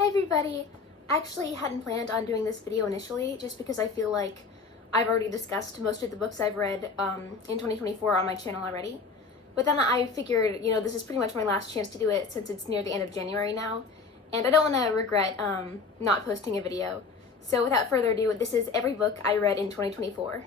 Hi everybody! I actually hadn't planned on doing this video initially just because I feel like I've already discussed most of the books I've read in 2024 on my channel already. But then I figured, this is pretty much my last chance to do it since it's near the end of January now, and I don't want to regret not posting a video. So without further ado, this is every book I read in 2024.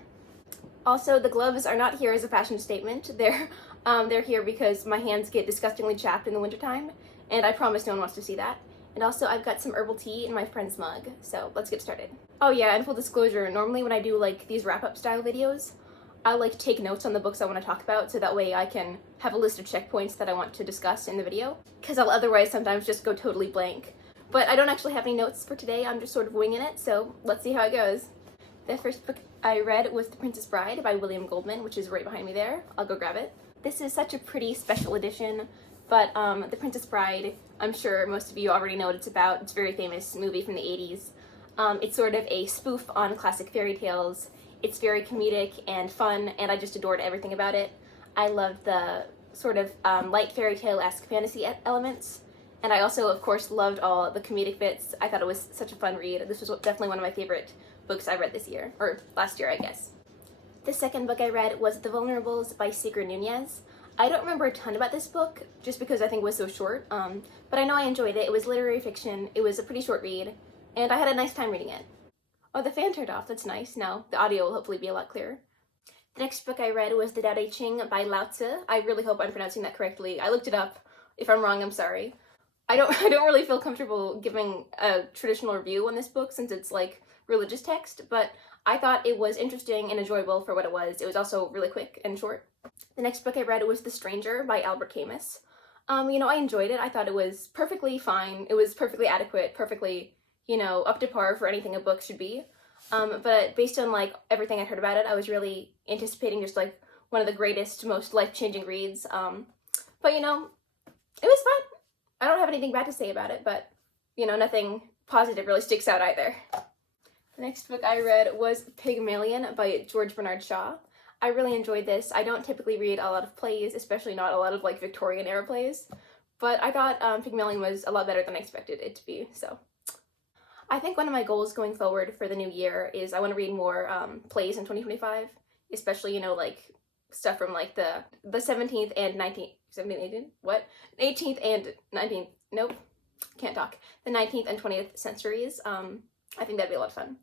Also, the gloves are not here as a fashion statement. They're here because my hands get disgustingly chapped in the wintertime, and I promise no one wants to see that. And also, I've got some herbal tea in my friend's mug, so let's get started. Oh yeah, and full disclosure, normally when I do these wrap-up style videos, I take notes on the books I want to talk about so that way I can have a list of checkpoints that I want to discuss in the video, because I'll otherwise sometimes just go totally blank. But I don't actually have any notes for today, I'm just sort of winging it, so let's see how it goes. The first book I read was The Princess Bride by William Goldman, which is right behind me there. I'll go grab it. This is such a pretty special edition, but The Princess Bride, I'm sure most of you already know what it's about. It's a very famous movie from the 80s. It's sort of a spoof on classic fairy tales. It's very comedic and fun, and I just adored everything about it. I loved the sort of light fairy tale-esque fantasy elements, and I also, of course, loved all the comedic bits. I thought it was such a fun read. This was definitely one of my favorite books I read this year, or last year, I guess. The second book I read was The Vulnerables by Sigrid Nunez. I don't remember a ton about this book, just because I think it was so short, but I know I enjoyed it. It was literary fiction, it was a pretty short read, and I had a nice time reading it. Oh, the fan turned off, that's nice. Now the audio will hopefully be a lot clearer. The next book I read was The Tao Te Ching by Lao Tzu. I really hope I'm pronouncing that correctly. I looked it up. If I'm wrong, I'm sorry. I don't really feel comfortable giving a traditional review on this book since it's religious text, but I thought it was interesting and enjoyable for what it was. It was also really quick and short. The next book I read was The Stranger by Albert Camus. I enjoyed it. I thought it was perfectly fine. It was perfectly adequate, perfectly, up to par for anything a book should be. But based on everything I heard about it, I was really anticipating just one of the greatest, most life-changing reads. But it was fun. I don't have anything bad to say about it, but nothing positive really sticks out either. The next book I read was Pygmalion by George Bernard Shaw. I really enjoyed this. I don't typically read a lot of plays, especially not a lot of Victorian era plays, but I thought Pygmalion was a lot better than I expected it to be, so. I think one of my goals going forward for the new year is I want to read more plays in 2025, especially, stuff from the 17th and 19th, 17th, 18th? What? 18th and 19th, nope, can't talk. The 19th and 20th centuries. I think that'd be a lot of fun.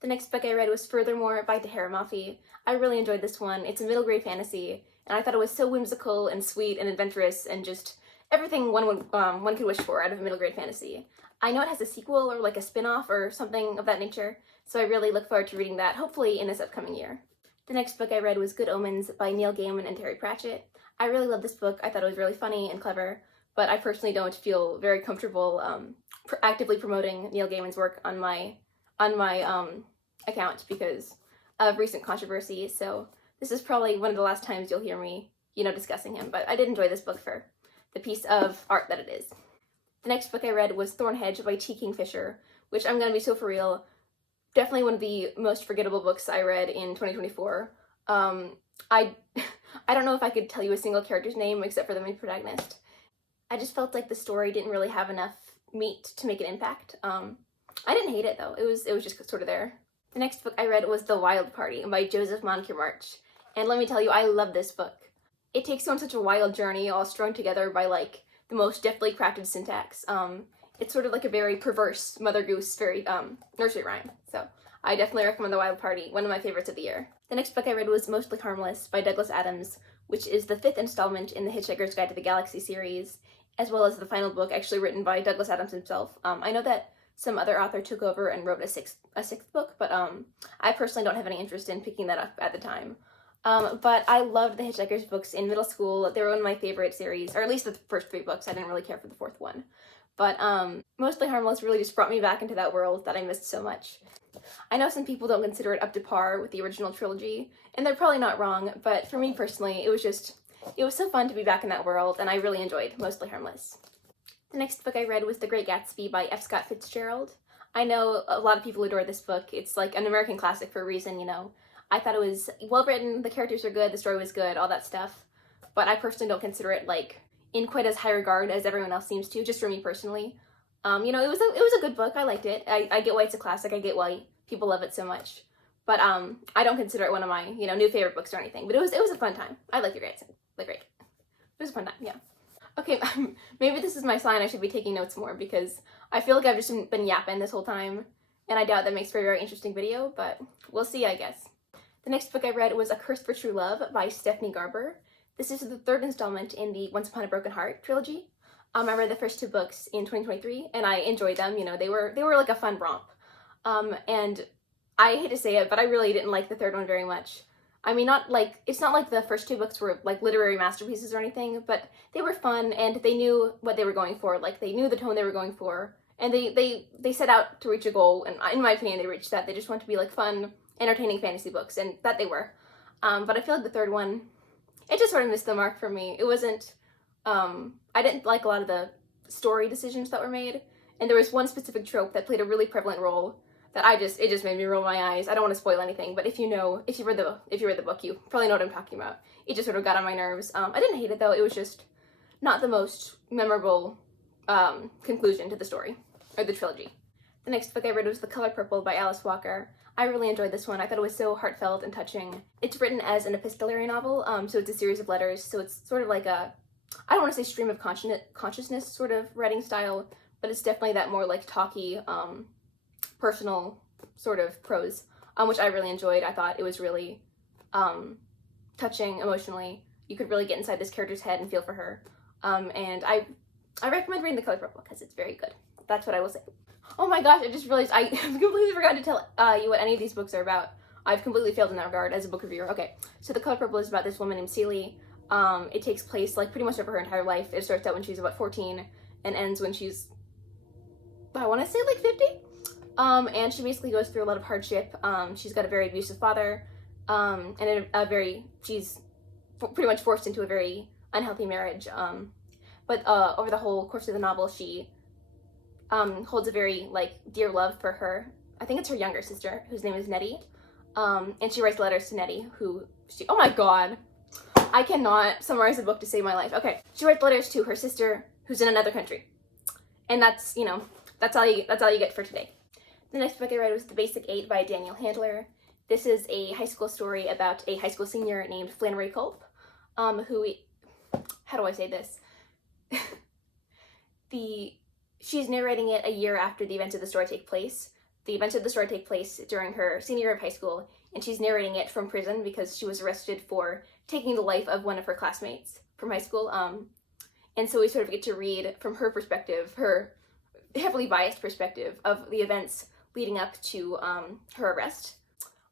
The next book I read was Furthermore by Tahira Mafi. I really enjoyed this one. It's a middle grade fantasy, and I thought it was so whimsical and sweet and adventurous and just everything one could wish for out of a middle grade fantasy. I know it has a sequel or a spin-off or something of that nature, so I really look forward to reading that, hopefully in this upcoming year. The next book I read was Good Omens by Neil Gaiman and Terry Pratchett. I really loved this book. I thought it was really funny and clever, but I personally don't feel very comfortable actively promoting Neil Gaiman's work on my account because of recent controversy, so this is probably one of the last times you'll hear me, discussing him, but I did enjoy this book for the piece of art that it is. The next book I read was Thornhedge by T. Kingfisher, which I'm gonna be so for real, definitely one of the most forgettable books I read in 2024. I don't know if I could tell you a single character's name except for the main protagonist. I just felt like the story didn't really have enough meat to make an impact. I didn't hate it though, it was just sort of there. The next book I read was The Wild Party by Joseph Moncure-March, and let me tell you, I love this book. It takes you on such a wild journey, all strung together by the most deftly crafted syntax. It's sort of a very perverse Mother Goose fairy nursery rhyme, so I definitely recommend The Wild Party, one of my favorites of the year. The next book I read was Mostly Harmless by Douglas Adams, which is the 5th installment in the Hitchhiker's Guide to the Galaxy series, as well as the final book actually written by Douglas Adams himself. I know that some other author took over and wrote a sixth book, but I personally don't have any interest in picking that up at the time. But I loved the Hitchhiker's books in middle school. They were one of my favorite series, or at least the first 3 books. I didn't really care for the 4th one. But Mostly Harmless really just brought me back into that world that I missed so much. I know some people don't consider it up to par with the original trilogy, and they're probably not wrong, but for me personally, it was so fun to be back in that world, and I really enjoyed Mostly Harmless. The next book I read was The Great Gatsby by F. Scott Fitzgerald. I know a lot of people adore this book. It's an American classic for a reason, I thought it was well written, the characters are good, the story was good, all that stuff. But I personally don't consider it in quite as high regard as everyone else seems to, just for me personally. You know, it was a good book. I liked it. I get why it's a classic. I get why people love it so much. But I don't consider it one of my, you know, new favorite books or anything. But it was a fun time. I like the Great. It was a fun time. Yeah. Okay, maybe this is my sign I should be taking notes more, because I feel like I've just been yapping this whole time, and I doubt that makes for a very interesting video, but we'll see, I guess. The next book I read was A Curse for True Love by Stephanie Garber. This is the third installment in the Once Upon a Broken Heart trilogy. I read the first two books in 2023, and I enjoyed them. You know, they were like a fun romp. And I hate to say it, but I really didn't like the third one very much. I mean, it's not like the first two books were like literary masterpieces or anything, but they were fun, and they knew what they were going for. Like, they knew the tone they were going for, and they set out to reach a goal, and in my opinion, they reached that. They just want to be like fun, entertaining fantasy books, and that they were. But I feel like the third one, it just sort of missed the mark for me. It wasn't, I didn't like a lot of the story decisions that were made, and there was one specific trope that played a really prevalent role that it just made me roll my eyes. I don't want to spoil anything, but if you read the book, you probably know what I'm talking about. It just sort of got on my nerves. I didn't hate it though. It was just not the most memorable conclusion to the story, or the trilogy. The next book I read was The Color Purple by Alice Walker. I really enjoyed this one. I thought it was so heartfelt and touching. It's written as an epistolary novel, so it's a series of letters, so it's sort of like I don't want to say stream of consciousness sort of writing style, but it's definitely that more like talky, personal sort of prose, which I really enjoyed. I thought it was really touching emotionally. You could really get inside this character's head and feel for her. And I recommend reading The Color Purple because it's very good. That's what I will say. Oh my gosh, I just realized I completely forgot to tell you what any of these books are about. I've completely failed in that regard as a book reviewer. Okay, so The Color Purple is about this woman named Celie. It takes place like pretty much over her entire life. It starts out when she's about 14 and ends when she's, I want to say like 50. And she basically goes through a lot of hardship. She's got a very abusive father, and she's pretty much forced into a very unhealthy marriage. But over the whole course of the novel, she holds a very like dear love for her. I think it's her younger sister, whose name is Nettie. And she writes letters to Nettie, oh my god, I cannot summarize a book to save my life. Okay, she writes letters to her sister, who's in another country, and that's all you get for today. The next book I read was The Basic 8 by Danielle Handler. This is a high school story about a high school senior named Flannery Culp, who, how do I say this? She's narrating it a year after the events of the story take place. The events of the story take place during her senior year of high school, and she's narrating it from prison because she was arrested for taking the life of one of her classmates from high school. And so we sort of get to read from her perspective, her heavily biased perspective of the events leading up to her arrest.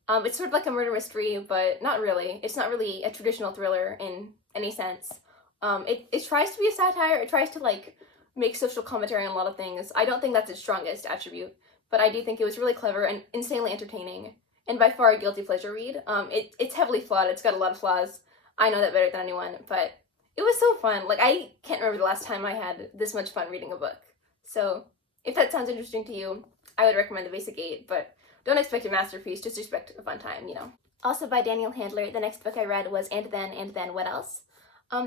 It's sort of like a murder mystery, but not really. It's not really a traditional thriller in any sense. It tries to be a satire. It tries to like make social commentary on a lot of things. I don't think that's its strongest attribute, but I do think it was really clever and insanely entertaining, and by far a guilty pleasure read. It's heavily flawed. It's got a lot of flaws. I know that better than anyone, but it was so fun. Like, I can't remember the last time I had this much fun reading a book. So if that sounds interesting to you, I would recommend The Basic 8, but don't expect a masterpiece, just expect a fun time, you know. Also by Danielle Handler, the next book I read was And Then What Else?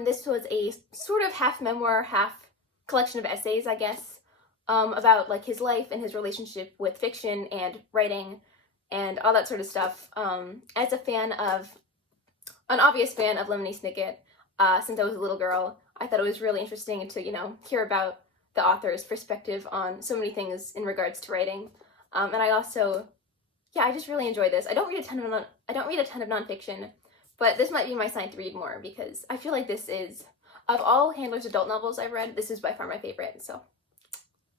This was a sort of half memoir, half collection of essays, I guess, about like his life and his relationship with fiction and writing and all that sort of stuff. As an obvious fan of Lemony Snicket, since I was a little girl, I thought it was really interesting to, you know, hear about the author's perspective on so many things in regards to writing. And I also, I just really enjoy this. I don't read a ton of nonfiction, but this might be my sign to read more because I feel like this is, of all Handler's adult novels I've read, this is by far my favorite, so.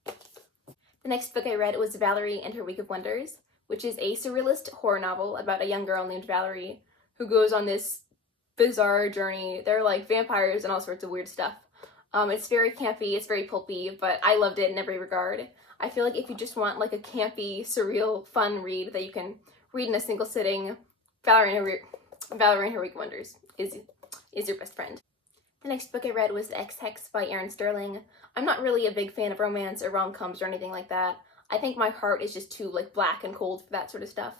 The next book I read was Valerie and Her Week of Wonders, which is a surrealist horror novel about a young girl named Valerie who goes on this bizarre journey. There are like vampires and all sorts of weird stuff. It's very campy, it's very pulpy, but I loved it in every regard. I feel like if you just want like a campy, surreal, fun read that you can read in a single sitting, Valerie and Her Week of Wonders is your best friend. The next book I read was The Ex-Hex by Erin Sterling. I'm not really a big fan of romance or rom-coms or anything like that. I think my heart is just too like black and cold for that sort of stuff.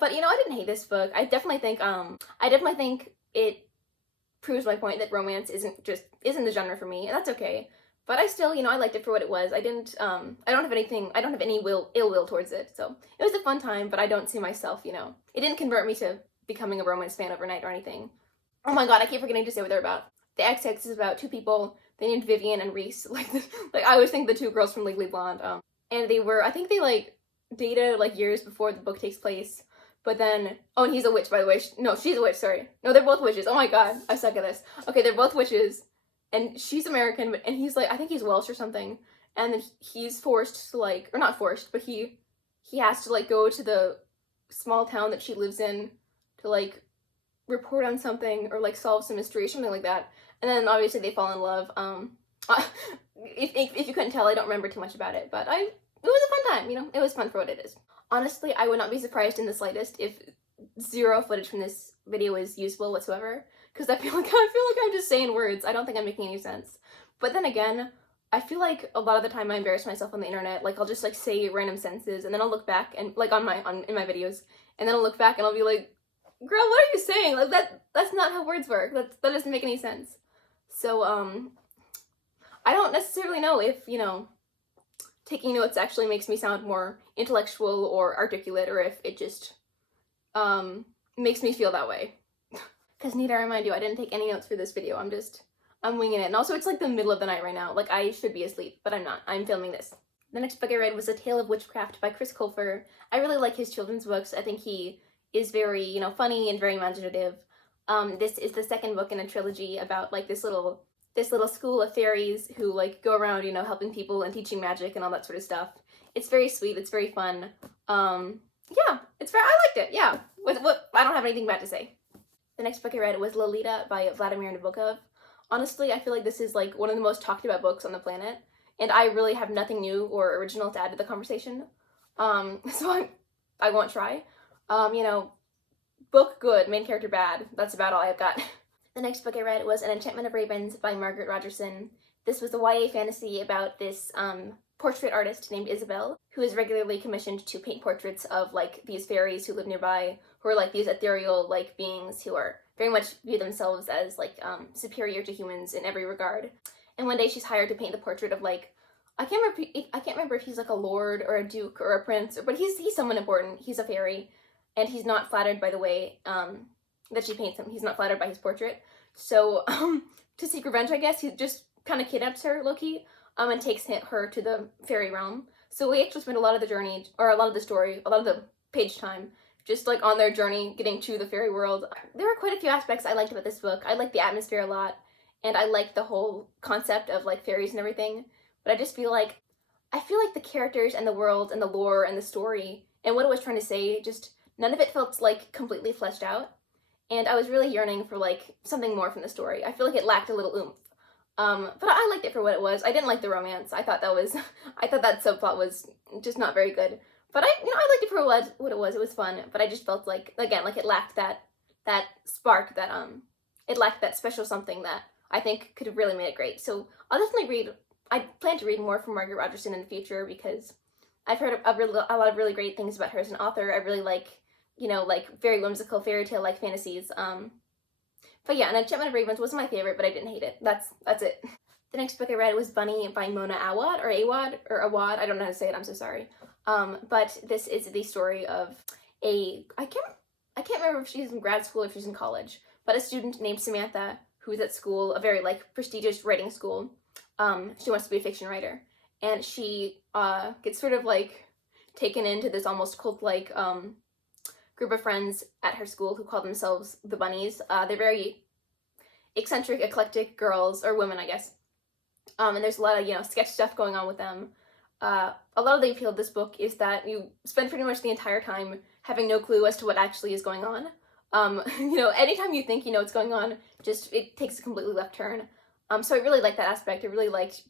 But you know, I didn't hate this book. I definitely think it proves my point that romance isn't the genre for me, and that's okay. But I still, I liked it for what it was. I don't have any ill will towards it. So it was a fun time, but I don't see myself, it didn't convert me to becoming a romance fan overnight or anything. Oh my god, I keep forgetting to say what they're about. The XX is about two people. They named Vivian and Reese. Like I always think the two girls from Legally Blonde. And I think they like dated like years before the book takes place. But then, oh, and he's a witch, by the way. No, she's a witch, sorry. No, they're both witches. Oh my god, I suck at this. Okay, they're both witches. And she's American, and he's like, I think he's Welsh or something. And then he's forced to like, or not forced, but he has to like go to the small town that she lives in to like report on something or like solve some mystery or something like that. And then obviously they fall in love. If you couldn't tell, I don't remember too much about it, but it was a fun time, it was fun for what it is. Honestly, I would not be surprised in the slightest if zero footage from this video is usable whatsoever, because I feel like I'm just saying words. I don't think I'm making any sense. But then again, I feel like a lot of the time I embarrass myself on the internet. Like I'll just like say random sentences, and then I'll look back and like in my videos, and then I'll look back and I'll be like, girl, what are you saying? Like that's not how words work. That doesn't make any sense. So I don't necessarily know if, taking notes actually makes me sound more intellectual or articulate, or if it just makes me feel that way. Because need I remind you, I didn't take any notes for this video. I'm winging it. And also it's like the middle of the night right now. Like I should be asleep, but I'm not. I'm filming this. The next book I read was A Tale of Witchcraft by Chris Colfer. I really like his children's books. I think he is very, funny and very imaginative. This is the second book in a trilogy about like this little school of fairies who like go around, helping people and teaching magic and all that sort of stuff. It's very sweet. It's very fun. Yeah, I liked it. Yeah. What I don't have anything bad to say. The next book I read was Lolita by Vladimir Nabokov. Honestly, I feel like this is like one of the most talked about books on the planet, and I really have nothing new or original to add to the conversation. So I won't try. Book good, main character bad. That's about all I've got. The next book I read was An Enchantment of Ravens by Margaret Rogerson. This was a YA fantasy about this portrait artist named Isabel, who is regularly commissioned to paint portraits of like these fairies who live nearby, who are like these ethereal like beings who are very much view themselves as like superior to humans in every regard. And one day she's hired to paint the portrait of like, I can't remember if he's like a lord or a duke or a prince, but he's someone important. He's a fairy, and he's not flattered by the way that she paints him. He's not flattered by his portrait. So to seek revenge, I guess, he just kind of kidnaps her, low-key, and takes her to the fairy realm. So we actually spend a lot of the journey, or a lot of the story, a lot of the page time, just like on their journey getting to the fairy world. There were quite a few aspects I liked about this book. I liked the atmosphere a lot, and I liked the whole concept of like fairies and everything. But I just feel like the characters and the world and the lore and the story and what it was trying to say, just none of it felt like completely fleshed out. And I was really yearning for like something more from the story. I feel like it lacked a little oomph. But I liked it for what it was. I didn't like the romance. I thought that subplot was just not very good. But I liked it for what it was. It was fun. But I just felt like, again, like it lacked that spark, it lacked that special something that I think could have really made it great. So I'll definitely I plan to read more from Margaret Rogerson in the future, because I've heard a lot of really great things about her as an author. I really like, like very whimsical fairy tale like fantasies. But yeah, An Enchantment of Ravens wasn't my favorite, but I didn't hate it. That's it. The next book I read was Bunny by Mona Awad, I don't know how to say it, I'm so sorry. But this is the story of I can't remember if she's in grad school or if she's in college, but a student named Samantha who's at school, a very like prestigious writing school. She wants to be a fiction writer, and she gets sort of like taken into this almost cult-like group of friends at her school who call themselves the Bunnies. They're very eccentric, eclectic girls, or women, I guess. And there's a lot of, sketch stuff going on with them. A lot of the appeal of this book is that you spend pretty much the entire time having no clue as to what actually is going on. Anytime you think you know what's going on, it takes a completely left turn. So I really like that aspect. I really liked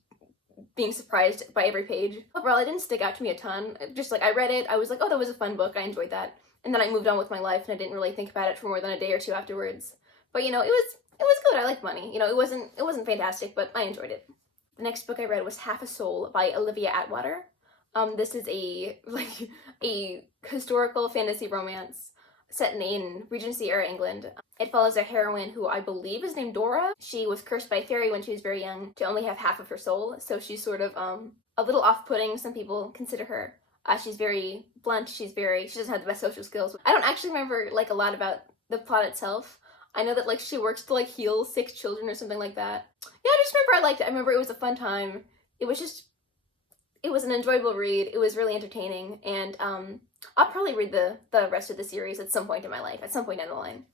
being surprised by every page. Overall, it didn't stick out to me a ton. Just like I read it, I was like, oh, that was a fun book. I enjoyed that. And then I moved on with my life, and I didn't really think about it for more than a day or two afterwards. But it was good. I liked Bunny. It wasn't fantastic, but I enjoyed it. The next book I read was Half a Soul by Olivia Atwater. This is a historical fantasy romance set in Regency era England. It follows a heroine who I believe is named Dora. She was cursed by a fairy when she was very young to only have half of her soul, so she's sort of a little off-putting, some people consider her. She's very blunt, she doesn't have the best social skills. I don't actually remember like a lot about the plot itself. I know that like she works to like heal 6 children or something like that. Yeah, I just remember I liked it. I remember it was a fun time. It was an enjoyable read. It was really entertaining, and I'll probably read the rest of the series at some point in my life, at some point down the line.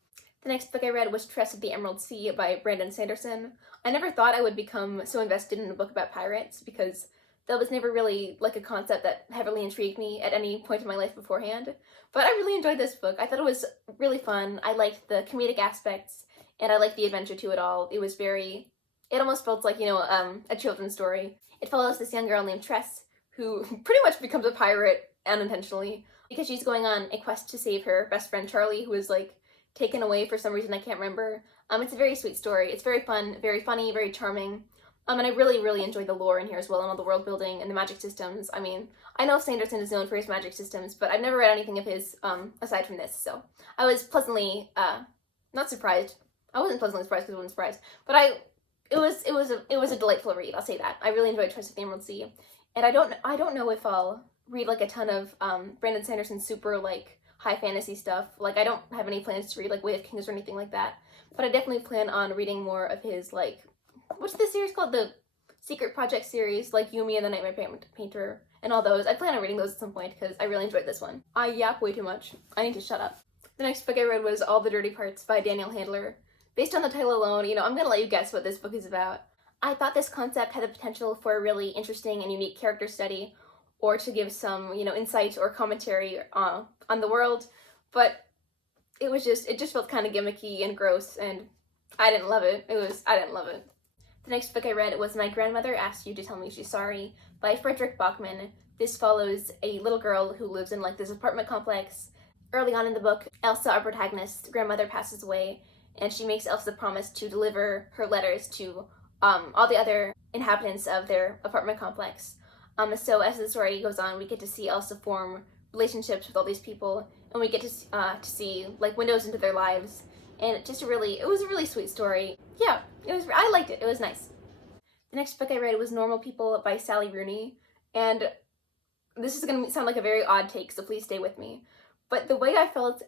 The next book I read was Tress of the Emerald Sea by Brandon Sanderson. I never thought I would become so invested in a book about pirates, because that was never really like a concept that heavily intrigued me at any point in my life beforehand. But I really enjoyed this book. I thought it was really fun. I liked the comedic aspects, and I liked the adventure to it all. It almost felt like, a children's story. It follows this young girl named Tress, who pretty much becomes a pirate unintentionally, because she's going on a quest to save her best friend Charlie, who is like taken away for some reason I can't remember. It's a very sweet story. It's very fun, very funny, very charming. And I really, really enjoyed the lore in here as well, and all the world building and the magic systems. I mean, I know Sanderson is known for his magic systems, but I've never read anything of his aside from this, so I was pleasantly not surprised. I wasn't pleasantly surprised because I wasn't surprised, but it was a delightful read. I'll say that. I really enjoyed Tress of the Emerald Sea, and I don't know if I'll read like a ton of Brandon Sanderson's super like high fantasy stuff. Like I don't have any plans to read like Way of Kings or anything like that, but I definitely plan on reading more of his like, what's this series called? The Secret Project series, like Yumi and the Nightmare Painter and all those. I plan on reading those at some point because I really enjoyed this one. I yap way too much. I need to shut up. The next book I read was All the Dirty Parts by Danielle Handler. Based on the title alone, I'm gonna let you guess what this book is about. I thought this concept had the potential for a really interesting and unique character study, or to give some, insight or commentary on the world, but it just felt kind of gimmicky and gross, and I didn't love it. I didn't love it. The next book I read was My Grandmother Asked You to Tell Me She's Sorry by Frederick Bachman. This follows a little girl who lives in like this apartment complex. Early on in the book, Elsa, our protagonist's grandmother, passes away, and she makes Elsa the promise to deliver her letters to all the other inhabitants of their apartment complex. So as the story goes on, we get to see Elsa form relationships with all these people, and we get to see like windows into their lives, and it was a really sweet story. Yeah, I liked it. It was nice. The next book I read was Normal People by Sally Rooney, and this is going to sound like a very odd take, so please stay with me. But the way I felt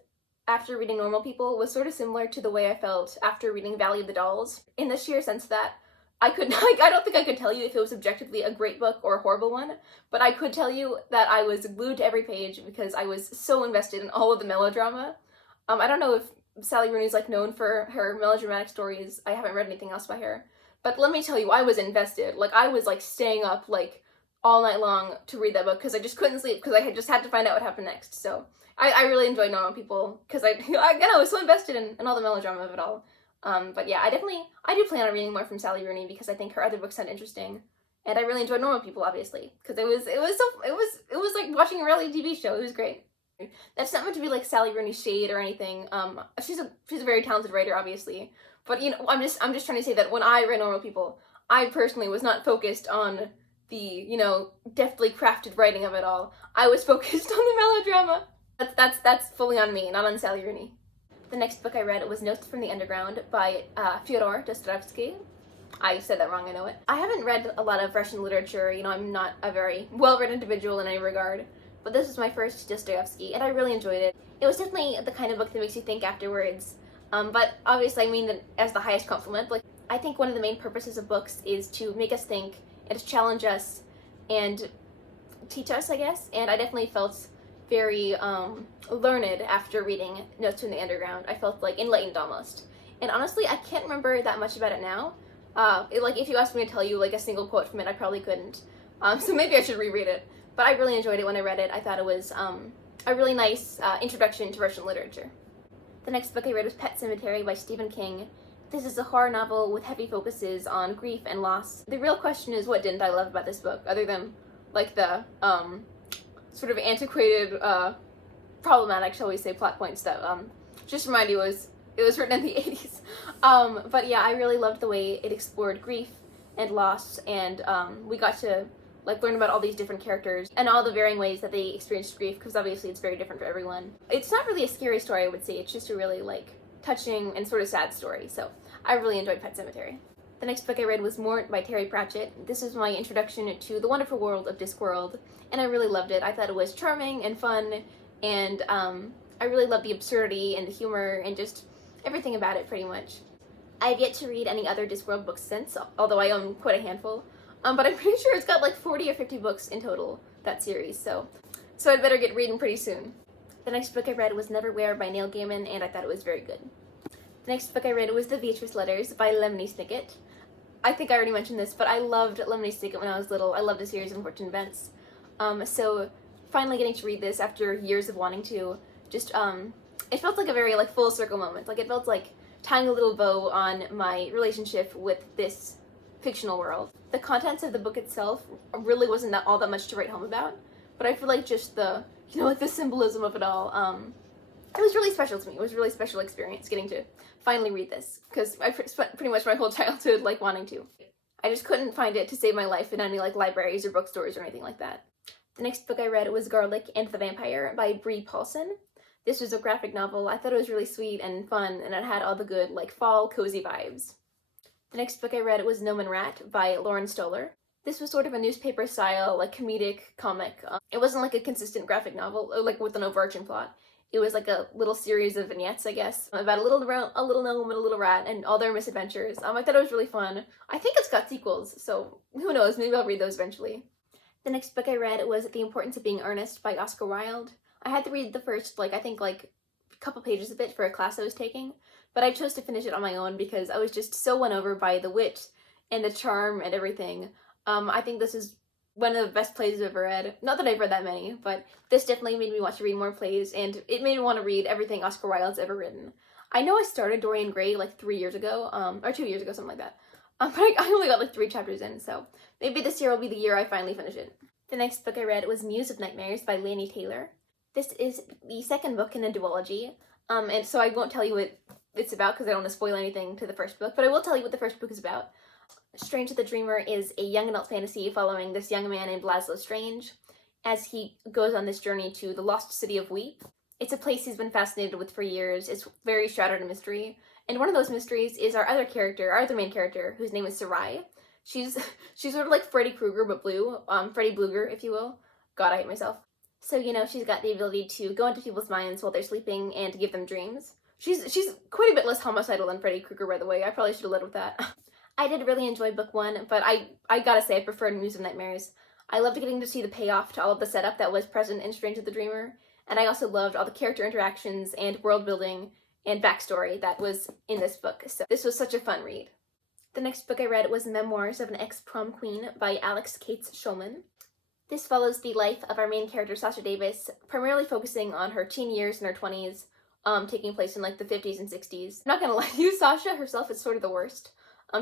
after reading Normal People was sort of similar to the way I felt after reading Valley of the Dolls, in the sheer sense that I don't think I could tell you if it was objectively a great book or a horrible one, but I could tell you that I was glued to every page because I was so invested in all of the melodrama. I don't know if Sally Rooney's like known for her melodramatic stories. I haven't read anything else by her, but let me tell you, I was invested. Like I was like staying up like all night long to read that book because I just couldn't sleep because I just had to find out what happened next. So I really enjoyed Normal People because I was so invested in all the melodrama of it all. But yeah, I do plan on reading more from Sally Rooney because I think her other books sound interesting, and I really enjoyed Normal People, obviously, because it was like watching a reality TV show. It was great. That's not meant to be like Sally Rooney shade or anything. She's a very talented writer, obviously, but I'm just trying to say that when I read Normal People, I personally was not focused on the deftly crafted writing of it all. I was focused on the melodrama. That's fully on me, not on Sally Rooney. The next book I read was Notes from the Underground by Fyodor Dostoevsky. I said that wrong, I know it. I haven't read a lot of Russian literature, I'm not a very well-read individual in any regard, but this was my first Dostoevsky, and I really enjoyed it. It was definitely the kind of book that makes you think afterwards, but obviously I mean that as the highest compliment. Like, I think one of the main purposes of books is to make us think, and to challenge us, and teach us, I guess, and I definitely felt very learned after reading Notes from the Underground. I felt like enlightened almost. And honestly, I can't remember that much about it now. If you asked me to tell you like a single quote from it, I probably couldn't. So maybe I should reread it. But I really enjoyed it when I read it. I thought it was a really nice introduction to Russian literature. The next book I read was Pet Sematary by Stephen King. This is a horror novel with heavy focuses on grief and loss. The real question is, what didn't I love about this book, other than like the sort of antiquated, problematic, shall we say, plot points that just remind you it was written in the 80s. But yeah, I really loved the way it explored grief and loss, and we got to like learn about all these different characters and all the varying ways that they experienced grief, because obviously it's very different for everyone. It's not really a scary story, I would say. It's just a really like touching and sort of sad story. So I really enjoyed Pet Sematary. The next book I read was Mort by Terry Pratchett. This was my introduction to the wonderful world of Discworld, and I really loved it. I thought it was charming and fun, and I really loved the absurdity and the humor and just everything about it, pretty much. I've yet to read any other Discworld books since, although I own quite a handful. But I'm pretty sure it's got like 40 or 50 books in total, that series, so I'd better get reading pretty soon. The next book I read was Neverwhere by Neil Gaiman, and I thought it was very good. The next book I read was The Beatrice Letters by Lemony Snicket. I think I already mentioned this, but I loved Lemony Snicket when I was little. I loved a series of unfortunate events. So finally getting to read this after years of wanting to, just, it felt like a very like full circle moment. Like it felt like tying a little bow on my relationship with this fictional world. The contents of the book itself really wasn't all that much to write home about, but I feel like just the, like the symbolism of it all, it was really special to me. It was a really special experience getting to finally read this, because I spent pretty much my whole childhood like wanting to. I just couldn't find it to save my life in any like libraries or bookstores or anything like that. The next book I read was Garlic and the Vampire by Brie Paulson. This was a graphic novel. I thought it was really sweet and fun, and it had all the good, like, fall, cozy vibes. The next book I read was Gnome and Rat by Lauren Stoller. This was sort of a newspaper-style, like, comedic comic. It wasn't, like, a consistent graphic novel, or, like, with an overarching plot. It was, like, a little series of vignettes, I guess, about a little gnome and a little rat and all their misadventures. I thought it was really fun. I think it's got sequels, so who knows, maybe I'll read those eventually. The next book I read was The Importance of Being Earnest by Oscar Wilde. I had to read the first, a couple pages of it for a class I was taking, but I chose to finish it on my own because I was just so won over by the wit and the charm and everything. I think this is one of the best plays I've ever read. Not that I've read that many, but this definitely made me want to read more plays, and it made me want to read everything Oscar Wilde's ever written. I know I started Dorian Gray like 3 years ago, or 2 years ago, something like that. But I only got like 3 chapters in, so maybe this year will be the year I finally finish it. The next book I read was Muse of Nightmares by Laini Taylor. This is the second book in a duology, and so I won't tell you what it's about because I don't want to spoil anything to the first book, but I will tell you what the first book is about. Strange the Dreamer is a young adult fantasy following this young man named Laszlo Strange as he goes on this journey to the lost city of Weep. It's a place he's been fascinated with for years. It's very shrouded in mystery, and one of those mysteries is our other main character, whose name is Sarai. She's sort of like Freddy Krueger but blue, Freddy Blueger, if you will. God, I hate myself. So, she's got the ability to go into people's minds while they're sleeping and to give them dreams. She's quite a bit less homicidal than Freddy Krueger, by the way. I probably should have led with that. I did really enjoy book 1, but I gotta say I preferred Muse of Nightmares. I loved getting to see the payoff to all of the setup that was present in Strange the Dreamer, and I also loved all the character interactions and world building and backstory that was in this book. So this was such a fun read. The next book I read was Memoirs of an Ex-Prom Queen by Alex Cates Shulman. This follows the life of our main character, Sasha Davis, primarily focusing on her teen years and her 20s, taking place in like the 50s and 60s. I'm not gonna lie to you, Sasha herself is sort of the worst.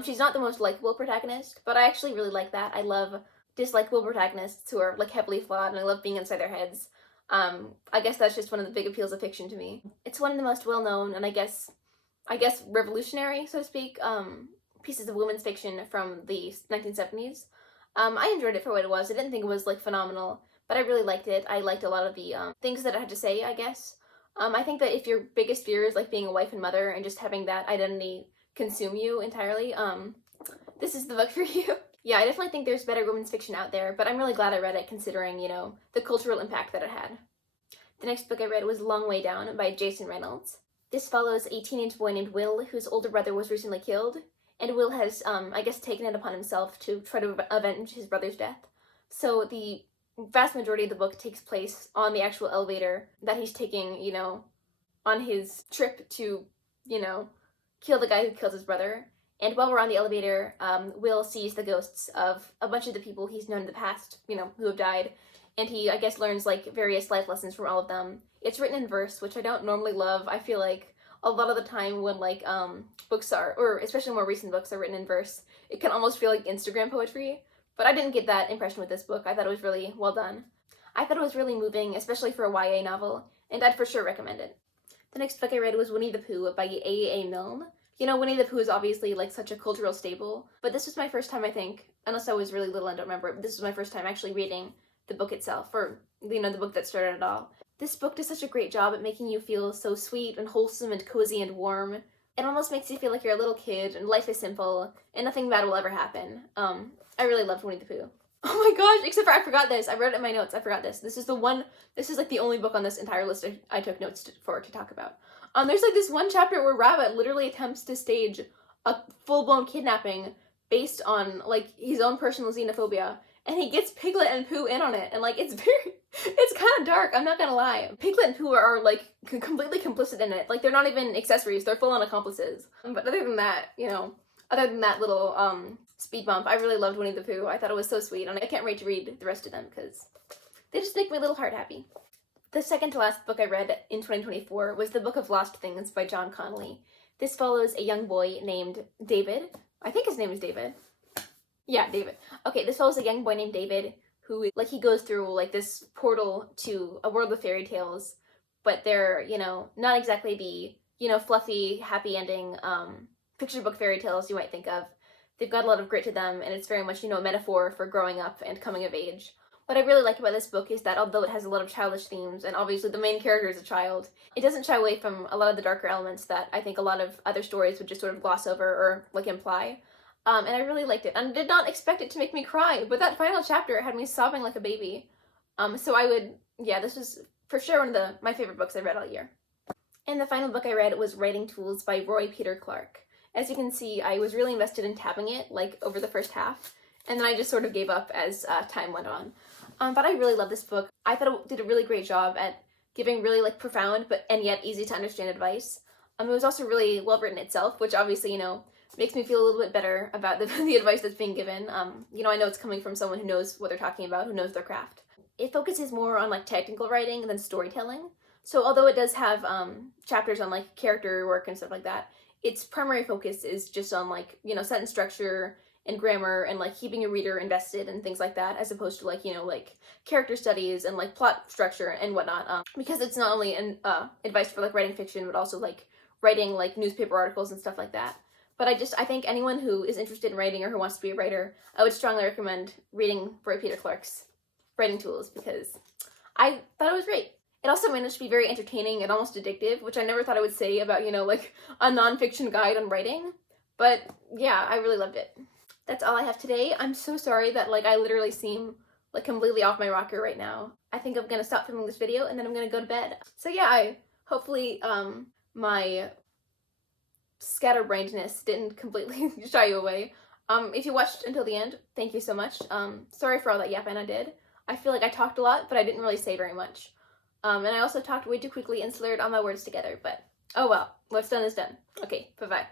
She's not the most likable protagonist, but I actually really like that. I love dislikable protagonists who are like heavily flawed, and I love being inside their heads. I guess that's just one of the big appeals of fiction to me. It's one of the most well-known and I guess revolutionary, so to speak, pieces of women's fiction from the 1970s. I enjoyed it for what it was. I didn't think it was like phenomenal, but I really liked it. I liked a lot of the things that it had to say, I guess. I think that if your biggest fear is like being a wife and mother and just having that identity consume you entirely, this is the book for you. Yeah, I definitely think there's better women's fiction out there, but I'm really glad I read it considering, the cultural impact that it had. The next book I read was Long Way Down by Jason Reynolds. This follows a teenage boy named Will, whose older brother was recently killed, and Will has, taken it upon himself to try to avenge his brother's death. So the vast majority of the book takes place on the actual elevator that he's taking, on his trip to, kill the guy who killed his brother. And while we're on the elevator, Will sees the ghosts of a bunch of the people he's known in the past, who have died. And he, learns, various life lessons from all of them. It's written in verse, which I don't normally love. I feel like a lot of the time when, books are, or especially more recent books are written in verse, it can almost feel like Instagram poetry. But I didn't get that impression with this book. I thought it was really well done. I thought it was really moving, especially for a YA novel, and I'd for sure recommend it. The next book I read was Winnie the Pooh by A.A. Milne. Winnie the Pooh is obviously, such a cultural staple, but this was my first time, I think, unless I was really little and don't remember. This was my first time actually reading the book itself, or, you know, the book that started it all. This book does such a great job at making you feel so sweet and wholesome and cozy and warm. It almost makes you feel like you're a little kid and life is simple and nothing bad will ever happen. I really loved Winnie the Pooh. Oh my gosh, except for I forgot this. I wrote it in my notes. I forgot this. This is like the only book on this entire list I took notes to talk about. There's like this one chapter where Rabbit literally attempts to stage a full-blown kidnapping based on like his own personal xenophobia, and he gets Piglet and Pooh in on it, and like it's kind of dark, I'm not gonna lie. Piglet and Pooh are like completely complicit in it. Like they're not even accessories, they're full-on accomplices. But other than that, you know, other than that little speed bump, I really loved Winnie the Pooh. I thought it was so sweet, and I can't wait to read the rest of them because they just make my little heart happy. The second to last book I read in 2024 was The Book of Lost Things by John Connolly. This follows a young boy named David. I think his name is David. Yeah, David. Okay, this follows a young boy named David who, like, he goes through, like, this portal to a world of fairy tales, but they're, you know, not exactly the, you know, fluffy, happy ending, picture book fairy tales you might think of. They've got a lot of grit to them, and it's very much, you know, a metaphor for growing up and coming of age. What I really like about this book is that although it has a lot of childish themes, and obviously the main character is a child, it doesn't shy away from a lot of the darker elements that I think a lot of other stories would just sort of gloss over or, like, imply. And I really liked it. And I did not expect it to make me cry, but that final chapter had me sobbing like a baby. So I would, yeah, this was for sure one of my favorite books I read all year. And the final book I read was Writing Tools by Roy Peter Clark. As you can see, I was really invested in tapping it, like, over the first half, and then I just sort of gave up as time went on. But I really love this book. I thought it did a really great job at giving really, like, profound and yet easy to understand advice. It was also really well written itself, which obviously, you know, makes me feel a little bit better about the advice that's being given. You know, I know it's coming from someone who knows what they're talking about, who knows their craft. It focuses more on, like, technical writing than storytelling. So although it does have chapters on, like, character work and stuff like that, its primary focus is just on, like, you know, sentence structure and grammar and, like, keeping a reader invested and things like that, as opposed to, like, you know, like, character studies and, like, plot structure and whatnot. Because it's not only advice for, like, writing fiction, but also, like, writing, like, newspaper articles and stuff like that. But I think anyone who is interested in writing or who wants to be a writer, I would strongly recommend reading Roy Peter Clark's Writing Tools, because I thought it was great. It also managed to be very entertaining and almost addictive, which I never thought I would say about, you know, like, a nonfiction guide on writing. But yeah, I really loved it. That's all I have today. I'm so sorry that, like, I literally seem, like, completely off my rocker right now. I think I'm gonna stop filming this video and then I'm gonna go to bed. So yeah, hopefully, my scatterbrainedness didn't completely shy you away. If you watched until the end, thank you so much. Sorry for all that yapping I did. I feel like I talked a lot, but I didn't really say very much. And I also talked way too quickly and slurred all my words together, but oh well, what's done is done. Okay, bye-bye.